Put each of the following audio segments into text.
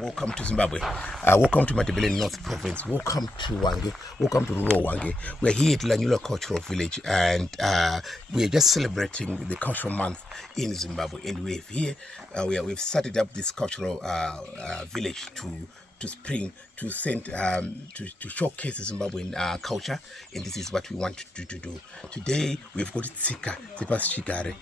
Welcome to Zimbabwe. Welcome to Matabele North Province. Welcome to Wange. Welcome to rural Wange. We're here at Lanyula Cultural Village, and we are just celebrating the Cultural Month in Zimbabwe. And we've started up this cultural village to send to showcase the Zimbabwean culture, and this is what we want to do. Today we've got Tsika Chigare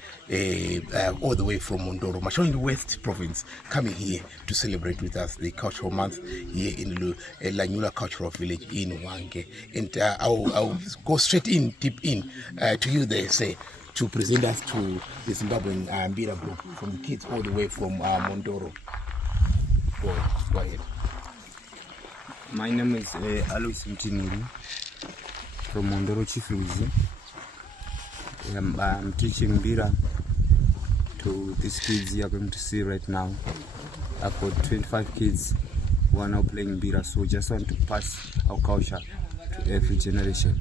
all the way from Mondoro, Mashoni West Province, coming here to celebrate with us the Cultural Month here in Lanyula Cultural Village in Wange. And I'll go straight in, deep in to you there, say, to present us to the Zimbabwean Mbira group, from kids all the way from Mondoro. Go ahead. My name is Alois Mtiniri from Mondoro Chifuzi. I'm teaching Mbira to these kids you are going to see right now. I've got 25 kids who are now playing Mbira, so we just want to pass our culture to every generation.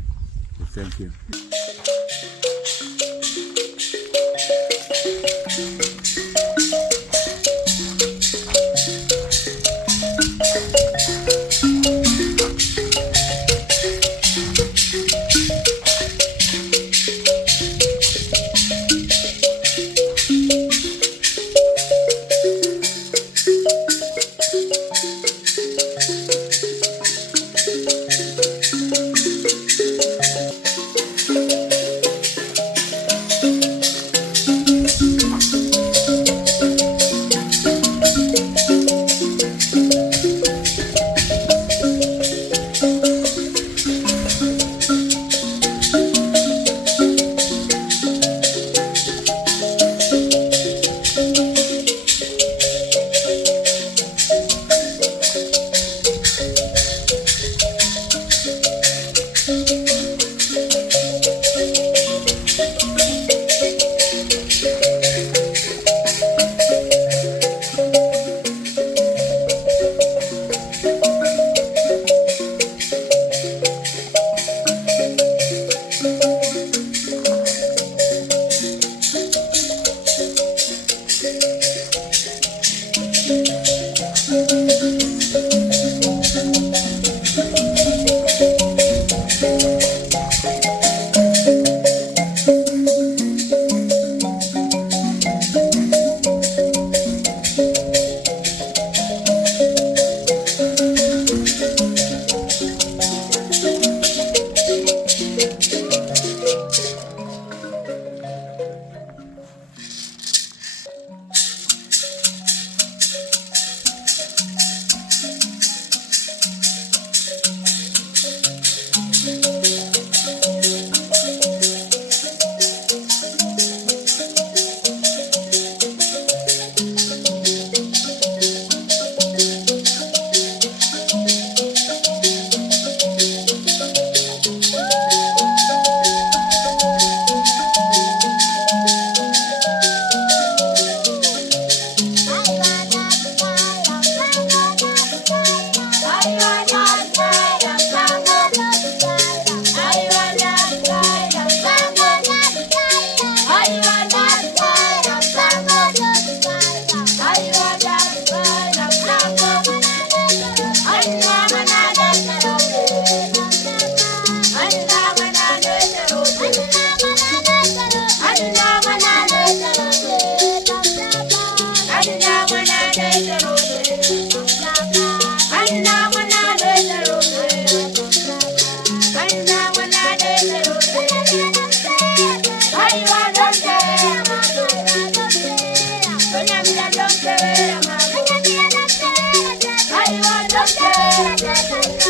So thank you. I